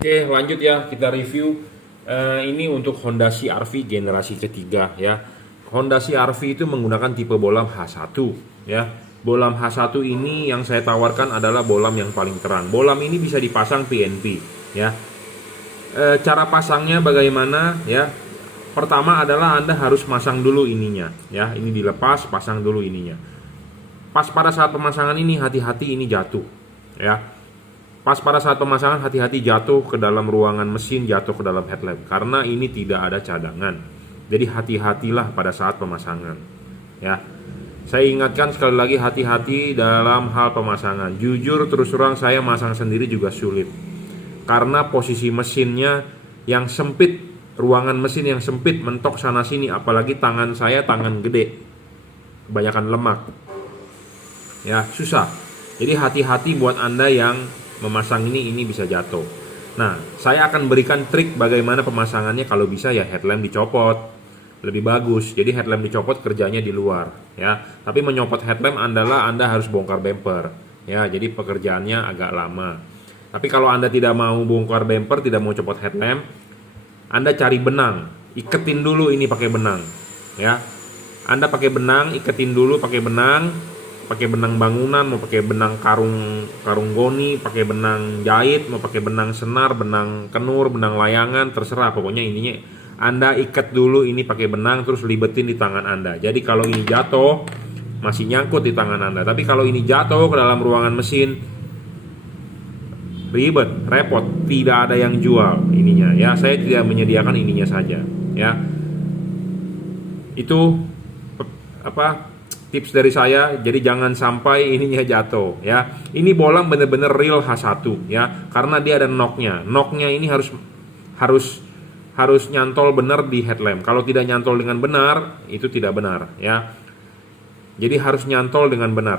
Oke, lanjut ya, kita review. Ini untuk Honda CR-V generasi ketiga ya. Honda CR-V itu menggunakan tipe bolam H1 ya. Bolam H1 ini yang saya tawarkan adalah bolam yang paling terang. Bolam ini bisa dipasang PNP ya. Cara pasangnya bagaimana ya? Pertama adalah Anda harus masang dulu ininya ya. Ini dilepas, pasang dulu ininya. Pas pada saat pemasangan ini hati-hati ini jatuh ya. Pas pada saat pemasangan hati-hati jatuh ke dalam ruangan mesin, jatuh ke dalam headlamp karena ini tidak ada cadangan. Jadi hati-hatilah pada saat pemasangan. Ya. Saya ingatkan sekali lagi, hati-hati dalam hal pemasangan. Jujur terus terang saya masang sendiri juga sulit. Karena posisi mesinnya yang sempit, ruangan mesin yang sempit, mentok sana sini, apalagi tangan saya tangan gede. Kebanyakan lemak. Ya, susah. Jadi hati-hati buat Anda yang memasang ini bisa jatuh. Nah, saya akan berikan trik bagaimana pemasangannya. Kalau bisa ya headlamp dicopot, lebih bagus. Jadi headlamp dicopot, kerjanya di luar ya. Tapi menyopot headlamp adalah Anda harus bongkar bumper ya. Jadi pekerjaannya agak lama. Tapi kalau Anda tidak mau bongkar bumper, tidak mau copot headlamp, Anda cari benang, iketin dulu ini pakai benang ya. Anda pakai benang, iketin dulu pakai benang bangunan, mau pakai benang karung goni, pakai benang jahit, mau pakai benang senar, benang kenur, benang layangan, terserah. Pokoknya intinya Anda ikat dulu ini pakai benang, terus libetin di tangan Anda. Jadi kalau ini jatuh masih nyangkut di tangan Anda. Tapi kalau ini jatuh ke dalam ruangan mesin, ribet, repot, tidak ada yang jual ininya ya. Saya tidak menyediakan ininya saja ya. Itu tips dari saya. Jadi jangan sampai ininya jatuh ya. Ini bolam bener-bener real H1 ya, karena dia ada knocknya. Knocknya ini harus nyantol benar di headlamp. Kalau tidak nyantol dengan benar, itu tidak benar ya. Jadi harus nyantol dengan benar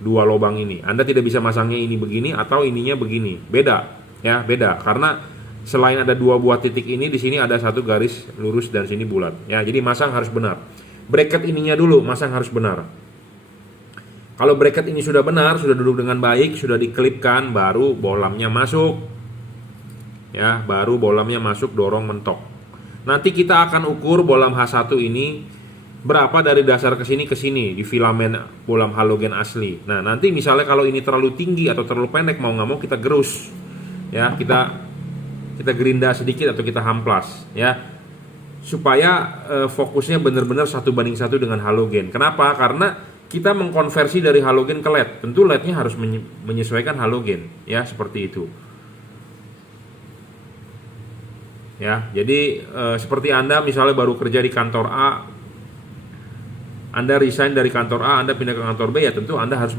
dua lubang ini. Anda tidak bisa masangnya ini begini atau ininya begini. Beda ya, beda. Karena selain ada dua buah titik ini, di sini ada satu garis lurus dan sini bulat ya. Jadi masang harus benar. Bracket ininya dulu masang harus benar. Kalau bracket ini sudah benar, sudah duduk dengan baik, sudah diklipkan, baru bolamnya masuk. Ya, baru bolamnya masuk, dorong mentok. Nanti kita akan ukur bolam H1 ini berapa dari dasar ke sini di filamen bolam halogen asli. Nah, nanti misalnya kalau ini terlalu tinggi atau terlalu pendek, mau nggak mau kita gerus. Ya, kita gerinda sedikit atau kita hamplas ya. Supaya fokusnya benar-benar 1:1 dengan halogen. Kenapa? Karena kita mengkonversi dari halogen ke LED. Tentu LED-nya harus menyesuaikan halogen, ya seperti itu. Ya, jadi seperti Anda misalnya baru kerja di kantor A, Anda resign dari kantor A, Anda pindah ke kantor B, ya tentu Anda harus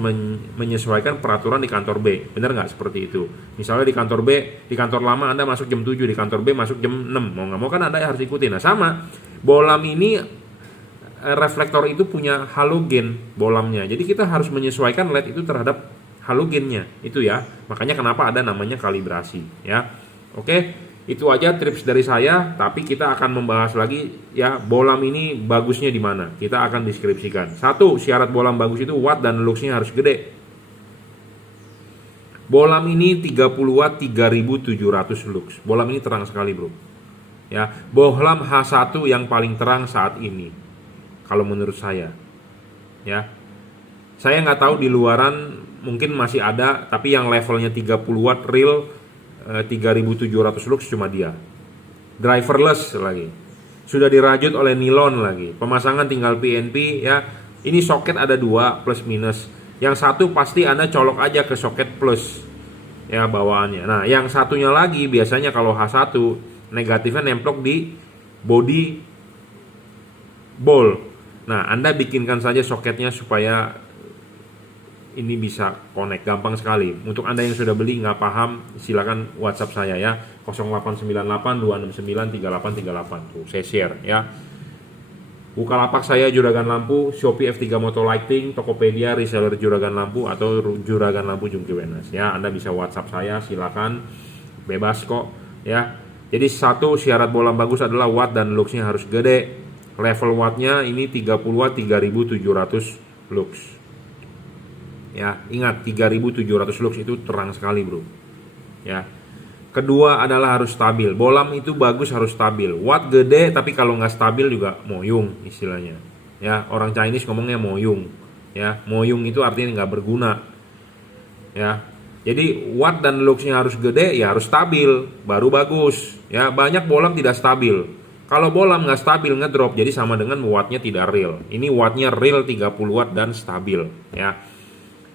menyesuaikan peraturan di kantor B. Benar nggak seperti itu? Misalnya di kantor B, di kantor lama Anda masuk jam 7, di kantor B masuk jam 6. Mau nggak mau kan Anda harus ikutin. Nah sama, bolam ini reflektor itu punya halogen bolamnya. Jadi kita harus menyesuaikan LED itu terhadap halogennya. Itu ya. Makanya kenapa ada namanya kalibrasi ya. Oke. Itu aja tips dari saya, tapi kita akan membahas lagi ya, bolam ini bagusnya di mana. Kita akan deskripsikan. Satu, syarat bolam bagus itu watt dan luxnya harus gede. Bolam ini 30 watt 3700 lux. Bolam ini terang sekali, Bro. Ya, bolam H1 yang paling terang saat ini. Kalau menurut saya. Ya. Saya nggak tahu di luaran mungkin masih ada, tapi yang levelnya 30 watt real 3700 lux cuma dia. Driverless lagi. Sudah dirajut oleh nilon lagi. Pemasangan tinggal PNP ya. Ini soket ada dua plus minus. Yang satu pasti Anda colok aja ke soket plus ya bawaannya. Nah, yang satunya lagi biasanya kalau H1 negatifnya nemplok di body ball. Nah, Anda bikinkan saja soketnya supaya ini bisa connect, gampang sekali. Untuk Anda yang sudah beli nggak paham, silakan WhatsApp saya ya, 0898 269 3838. Tuh, saya share ya. Bukalapak saya Juragan Lampu, Shopee F3 Moto Lighting, Tokopedia reseller Juragan Lampu atau Juragan Lampu Jungki Wenas ya. Anda bisa WhatsApp saya, silakan, bebas kok ya. Jadi satu syarat bolam bagus adalah watt dan luxnya harus gede. Level wattnya ini 30 watt 3700 lux. Ya, ingat 3700 lux itu terang sekali, Bro. Ya. Kedua adalah harus stabil. Bolam itu bagus harus stabil. Watt gede tapi kalau nggak stabil juga moyung istilahnya. Ya, orang Chinese ngomongnya moyung. Ya, moyung itu artinya nggak berguna. Ya, jadi watt dan luxnya harus gede, ya harus stabil, baru bagus. Ya, banyak bolam tidak stabil. Kalau bolam nggak stabil ngedrop, jadi sama dengan wattnya tidak real. Ini wattnya real 30 watt dan stabil. Ya.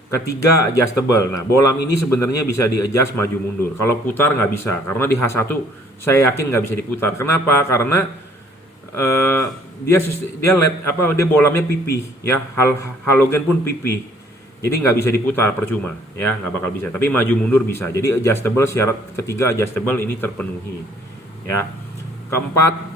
Ketiga, adjustable. Nah, bolam ini sebenarnya bisa di-adjust maju mundur. Kalau putar nggak bisa, karena di H1 saya yakin nggak bisa diputar. Kenapa? Karena dia bolamnya pipih, ya. Halogen pun pipih. Jadi nggak bisa diputar, percuma, ya, nggak bakal bisa. Tapi maju mundur bisa. Jadi adjustable, syarat ketiga adjustable ini terpenuhi, ya. Keempat,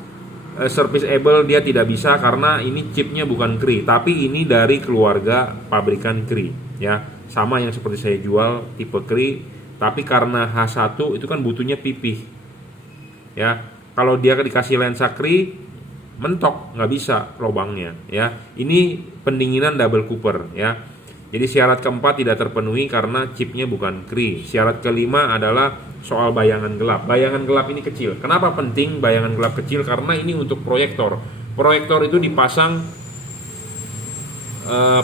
serviceable dia tidak bisa karena ini chipnya bukan Cree, tapi ini dari keluarga pabrikan Cree. Ya, sama yang seperti saya jual tipe Cree, tapi karena H1 itu kan butuhnya pipih. Ya, kalau dia dikasih lensa Cree mentok, nggak bisa lubangnya. Ya, ini pendinginan double cooper. Ya, jadi syarat keempat tidak terpenuhi karena chipnya bukan Cree. Syarat kelima adalah soal bayangan gelap. Bayangan gelap ini kecil. Kenapa penting bayangan gelap kecil? Karena ini untuk proyektor. Proyektor itu dipasang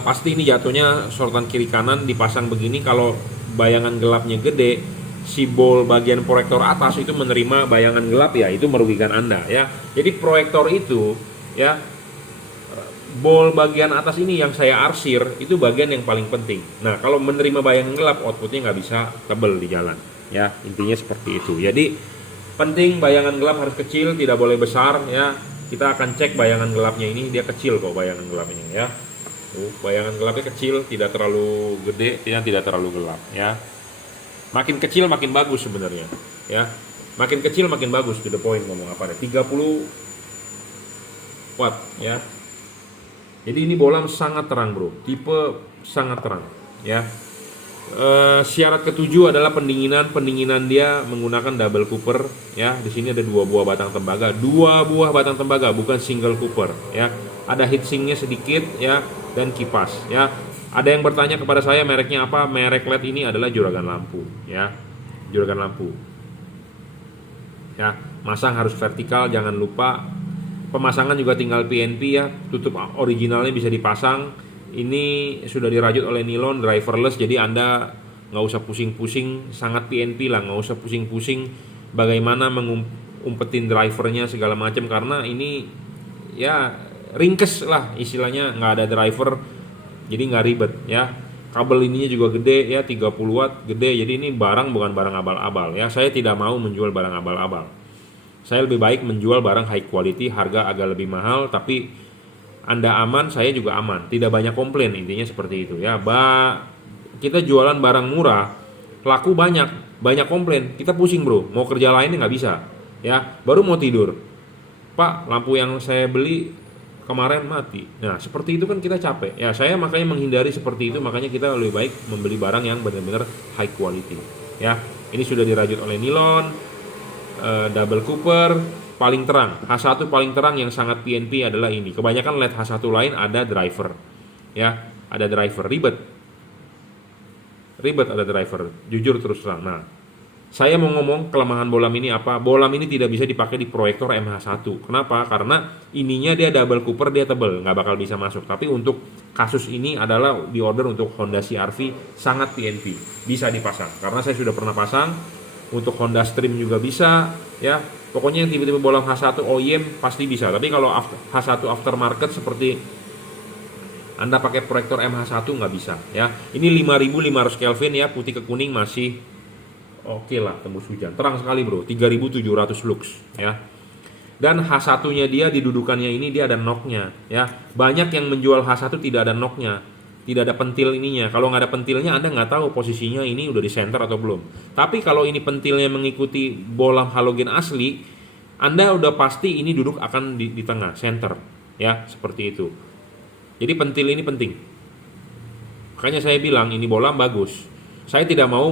pasti ini jatuhnya sorotan kiri kanan dipasang begini. Kalau bayangan gelapnya gede, si bol bagian proyektor atas itu menerima bayangan gelap, ya itu merugikan Anda, ya. Jadi proyektor itu, ya, bol bagian atas ini yang saya arsir itu bagian yang paling penting. Nah, kalau menerima bayangan gelap, outputnya nggak bisa tebel di jalan, ya. Intinya seperti itu. Jadi penting bayangan gelap harus kecil, tidak boleh besar, ya. Kita akan cek bayangan gelapnya ini, dia kecil kok bayangan gelapnya, ya. Bayangan gelapnya kecil, tidak terlalu gede, tidak terlalu gelap, ya. Makin kecil makin bagus sebenarnya, ya. Makin kecil makin bagus, to the point ngomong apa deh. 30 watt, ya. Jadi ini bolam sangat terang, bro. Tipe sangat terang, ya. Syarat ketujuh adalah pendinginan. Pendinginan dia menggunakan double cooper, ya. Di sini ada 2 buah batang tembaga, 2 buah batang tembaga, bukan single cooper, ya. Ada heatsinknya sedikit, ya, dan kipas, ya. Ada yang bertanya kepada saya mereknya apa? Merek LED ini adalah juragan lampu, ya. Juragan lampu. Ya, masang harus vertikal, jangan lupa. Pemasangan juga tinggal PNP, ya. Tutup originalnya bisa dipasang. Ini sudah dirajut oleh nilon, driverless, jadi Anda nggak usah pusing-pusing, sangat PNP lah, nggak usah pusing-pusing bagaimana mengumpetin drivernya segala macam, karena ini ya ringkes lah istilahnya, nggak ada driver, jadi nggak ribet, ya. Kabel ininya juga gede, ya, 30 watt, gede. Jadi ini barang bukan barang abal-abal, ya. Saya tidak mau menjual barang abal-abal. Saya lebih baik menjual barang high quality, harga agak lebih mahal, tapi Anda aman, saya juga aman. Tidak banyak komplain, intinya seperti itu, ya. Kita jualan barang murah, laku banyak komplain. Kita pusing, bro. Mau kerja lainnya nggak bisa, ya. Baru mau tidur, Pak, lampu yang saya beli kemarin mati. Nah, seperti itu kan kita capek. Ya, saya makanya menghindari seperti itu. Makanya kita lebih baik membeli barang yang benar-benar high quality. Ya, ini sudah dirajut oleh nilon, double cooper, paling terang. H1 paling terang yang sangat PNP adalah ini. Kebanyakan LED H1 lain ada driver. Ya, ada driver, ribet ada driver. Jujur terus terang. Nah, saya mau ngomong kelemahan bolam ini apa? Bolam ini tidak bisa dipakai di proyektor MH1. Kenapa? Karena ininya dia double cooper, dia tebel, nggak bakal bisa masuk. Tapi untuk kasus ini adalah di order untuk Honda CR-V sangat PNP, bisa dipasang. Karena saya sudah pernah pasang, untuk Honda Stream juga bisa, ya. Pokoknya yang tipe-tipe bolam H1 OEM pasti bisa. Tapi kalau H1 aftermarket seperti Anda pakai proyektor MH1 nggak bisa, ya. Ini 5500 Kelvin, ya, putih ke kuning masih oke lah, tembus hujan. Terang sekali, bro. 3700 lux, ya. Dan H1-nya dia didudukannya ini dia ada knocknya, ya. Banyak yang menjual H1 tidak ada knocknya, tidak ada pentil ininya. Kalau nggak ada pentilnya, Anda nggak tahu posisinya ini udah di center atau belum. Tapi kalau ini pentilnya mengikuti bolam halogen asli, Anda udah pasti ini duduk akan di tengah, center, ya, seperti itu. Jadi pentil ini penting. Makanya saya bilang ini bolam bagus. Saya tidak mau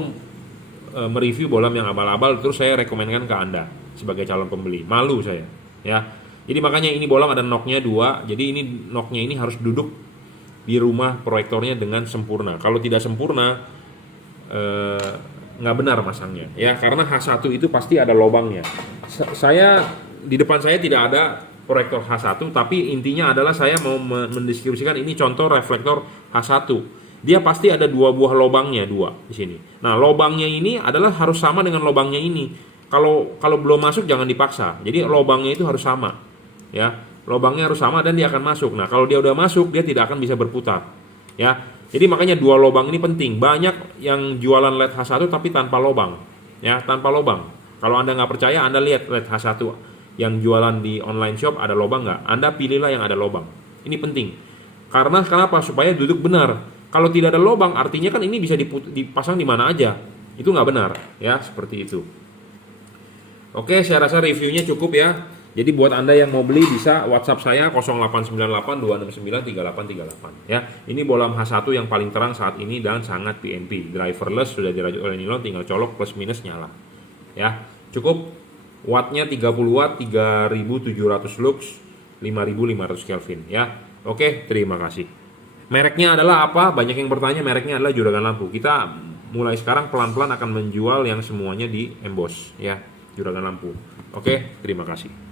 mereview bolam yang abal-abal terus saya rekomendkan ke Anda sebagai calon pembeli. Malu saya, ya. Jadi makanya ini bolam ada knocknya 2. Jadi ini knocknya ini harus duduk di rumah proyektornya dengan sempurna. Kalau tidak sempurna, nggak benar masangnya ya, karena H1 itu pasti ada lubangnya. Saya di depan saya tidak ada proyektor H1, tapi intinya adalah saya mau mendeskripsikan ini contoh reflektor H1. Dia pasti ada dua buah lubangnya, dua di sini. Nah, lubangnya ini adalah harus sama dengan lubangnya ini. Kalau belum masuk jangan dipaksa. Jadi lubangnya itu harus sama. Ya, lubangnya harus sama dan dia akan masuk. Nah, kalau dia udah masuk, dia tidak akan bisa berputar. Ya. Jadi makanya dua lubang ini penting. Banyak yang jualan LED H1 tapi tanpa lubang. Ya, tanpa lubang. Kalau Anda nggak percaya, Anda lihat LED H1 yang jualan di online shop ada lubang nggak? Anda pilihlah yang ada lubang. Ini penting. Karena kenapa? Supaya duduk benar. Kalau tidak ada lubang, artinya kan ini bisa dipasang di mana aja. Itu nggak benar. Ya, seperti itu. Oke, saya rasa reviewnya cukup ya. Jadi buat Anda yang mau beli bisa WhatsApp saya 0898 269 3838 ya. Ini bolam H1 yang paling terang saat ini dan sangat PNP. Driverless, sudah dirajut oleh nilon, tinggal colok plus minus nyala. Ya, cukup. Wattnya 30 watt, 3700 lux, 5500 Kelvin ya. Oke, terima kasih. Mereknya adalah apa? Banyak yang bertanya, mereknya adalah Juragan Lampu. Kita mulai sekarang pelan-pelan akan menjual yang semuanya di emboss ya, Juragan Lampu. Oke, terima kasih.